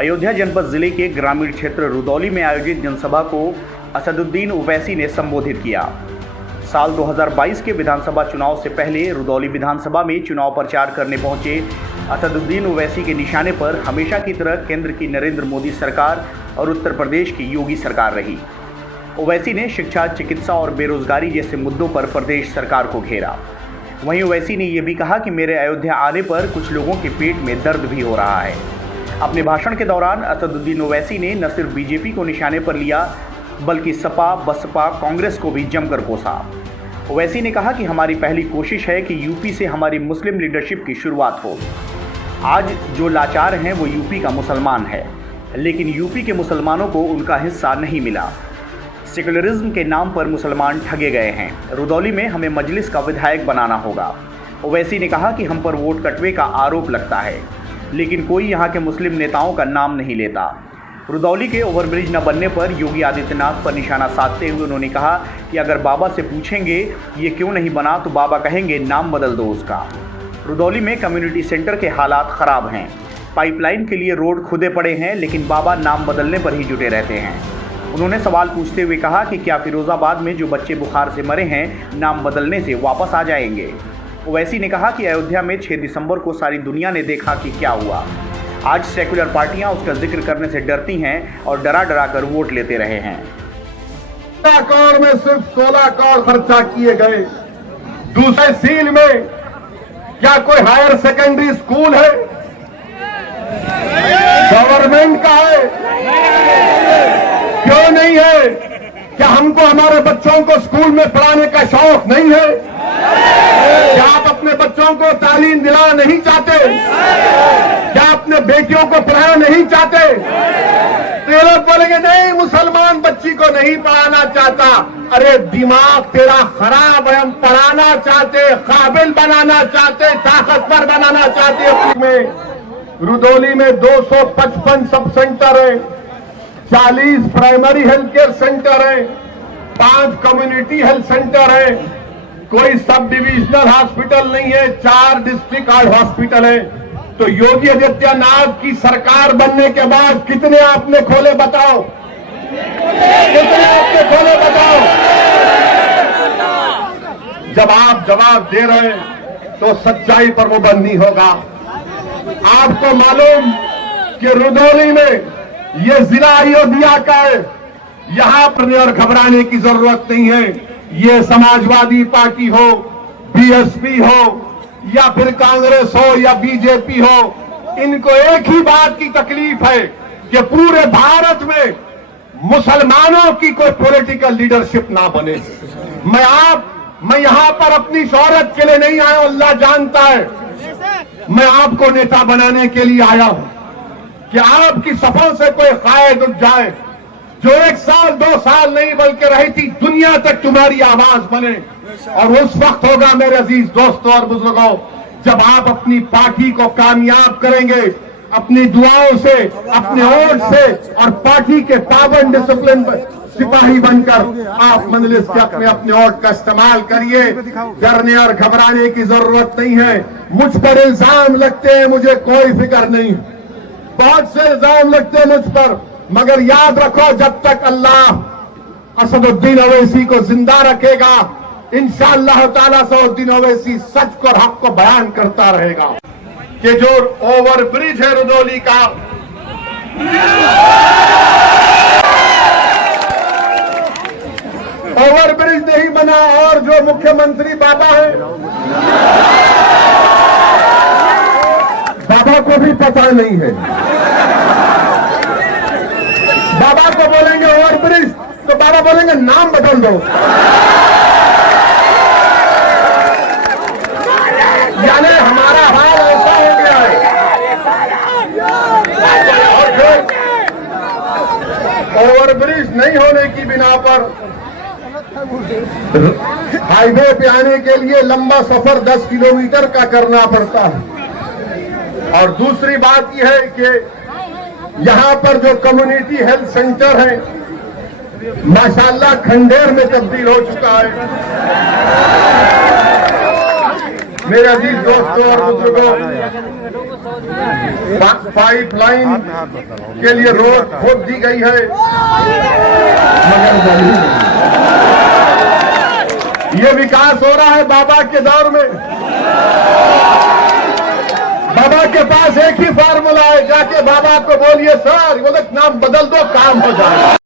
अयोध्या जनपद जिले के ग्रामीण क्षेत्र रुदौली में आयोजित जनसभा को असदुद्दीन ओवैसी ने संबोधित किया। साल 2022 के विधानसभा चुनाव से पहले रुदौली विधानसभा में चुनाव प्रचार करने पहुंचे असदुद्दीन ओवैसी के निशाने पर हमेशा की तरह केंद्र की नरेंद्र मोदी सरकार और उत्तर प्रदेश की योगी सरकार रही। ओवैसी ने शिक्षा, चिकित्सा और बेरोजगारी जैसे मुद्दों पर प्रदेश सरकार को घेरा। वहीं ओवैसी ने यह भी कहा कि मेरे अयोध्या आने पर कुछ लोगों के पेट में दर्द भी हो रहा है। अपने भाषण के दौरान असदुद्दीन ओवैसी ने न सिर्फ बीजेपी को निशाने पर लिया बल्कि सपा, बसपा, कांग्रेस को भी जमकर कोसा। ओवैसी ने कहा कि हमारी पहली कोशिश है कि यूपी से हमारी मुस्लिम लीडरशिप की शुरुआत हो। आज जो लाचार हैं वो यूपी का मुसलमान है, लेकिन यूपी के मुसलमानों को उनका हिस्सा नहीं मिला। सेकुलरिज्म के नाम पर मुसलमान ठगे गए हैं। रुदौली में हमें मजलिस का विधायक बनाना होगा। ओवैसी ने कहा कि हम पर वोट कटवे का आरोप लगता है, लेकिन कोई यहाँ के मुस्लिम नेताओं का नाम नहीं लेता। रुदौली के ओवरब्रिज न बनने पर योगी आदित्यनाथ पर निशाना साधते हुए उन्होंने कहा कि अगर बाबा से पूछेंगे ये क्यों नहीं बना तो बाबा कहेंगे नाम बदल दो उसका। रुदौली में कम्युनिटी सेंटर के हालात ख़राब हैं। पाइपलाइन के लिए रोड खुदे पड़े हैं, लेकिन बाबा नाम बदलने पर ही जुटे रहते हैं। उन्होंने सवाल पूछते हुए कहा कि क्या फिरोजाबाद में जो बच्चे बुखार से मरे हैं नाम बदलने से वापस आ जाएंगे। ओवैसी ने कहा कि अयोध्या में 6 दिसंबर को सारी दुनिया ने देखा कि क्या हुआ। आज सेकुलर पार्टियां उसका जिक्र करने से डरती हैं और डरा डरा कर वोट लेते रहे हैं। 16 करोड़ में सिर्फ 16 करोड़ खर्चा किए गए। दूसरे सील में क्या कोई हायर सेकेंडरी स्कूल है? गवर्नमेंट का है? क्यों नहीं है? क्या हमको हमारे बच्चों को स्कूल में पढ़ाने का शौक नहीं है? क्या आप अपने बच्चों को तालीम दिलाना नहीं चाहते? क्या अपने बेटियों को पढ़ाना नहीं चाहते? तो ये लोग बोलेंगे नहीं, मुसलमान बच्ची को नहीं पढ़ाना चाहता। अरे दिमाग तेरा खराब है। हम पढ़ाना चाहते, काबिल बनाना चाहते, ताकतवर बनाना चाहते। में रुदौली में 255 सब सेंटर है, 40 प्राइमरी हेल्थ केयर सेंटर है, 5 कम्युनिटी हेल्थ सेंटर है, कोई सब डिविजनल हॉस्पिटल नहीं है, 4 डिस्ट्रिक्ट हार्ट हॉस्पिटल है। तो योगी आदित्यनाथ की सरकार बनने के बाद कितने आपने खोले बताओ? कितने आपने खोले बताओ? जब आप जवाब दे रहे हैं तो सच्चाई पर पाबंदी होगा। आपको मालूम कि रुदौली में यह जिला अयोध्या का है, यहां पर और घबराने की जरूरत नहीं है। ये समाजवादी पार्टी हो, बीएसपी हो या फिर कांग्रेस हो या बीजेपी हो, इनको एक ही बात की तकलीफ है कि पूरे भारत में मुसलमानों की कोई पॉलिटिकल लीडरशिप ना बने। मैं यहां पर अपनी शोहरत के लिए नहीं आया हूं, अल्लाह जानता है। मैं आपको नेता बनाने के लिए आया हूं कि आपकी सफल से कोई कायद उठ जाए जो 1 साल 2 साल नहीं बल्कि रही थी दुनिया तक तुम्हारी आवाज बने। और उस वक्त होगा मेरे अजीज दोस्तों और बुजुर्गों, जब आप अपनी पार्टी को कामयाब करेंगे, अपनी दुआओं से, अपने वोट से और पार्टी के पाबंद डिसिप्लिन सिपाही बनकर आप मजलिस के अपने वोट का इस्तेमाल करिए। डरने और घबराने की जरूरत नहीं है। मुझ पर इल्जाम लगते हैं, मुझे कोई फिक्र नहीं। बहुत से इल्जाम लगते हैं मुझ पर, मगर याद रखो जब तक अल्लाह असदुद्दीन ओवैसी को जिंदा रखेगा, इंशाअल्लाह ताला असदुद्दीन ओवैसी सच को और हक को बयान करता रहेगा। कि जो ओवरब्रिज है रुदौली का, ओवरब्रिज नहीं बना और जो मुख्यमंत्री बाबा है, बाबा को भी पता नहीं है। बाबा को बोलेंगे ओवरब्रिज तो बाबा बोलेंगे नाम बदल दो। यानी हमारा हाल ऐसा हो गया है। और फिर ओवरब्रिज नहीं होने की बिना पर हाईवे पे आने के लिए लंबा सफर 10 किलोमीटर का करना पड़ता है। और दूसरी बात यह है कि यहां पर जो कम्युनिटी हेल्थ सेंटर है माशाल्लाह खंडेर में तब्दील हो चुका है। मेरे अजीज दोस्तों और बुजुर्गों, पाइपलाइन के लिए रोड खोद दी गई है, मगर नहीं। ये विकास हो रहा है बाबा के दौर में। बाबा के पास एक ही फार्मूला है, जाके बाबा को बोलिए सर, वो नाम बदल दो, काम हो जाएगा।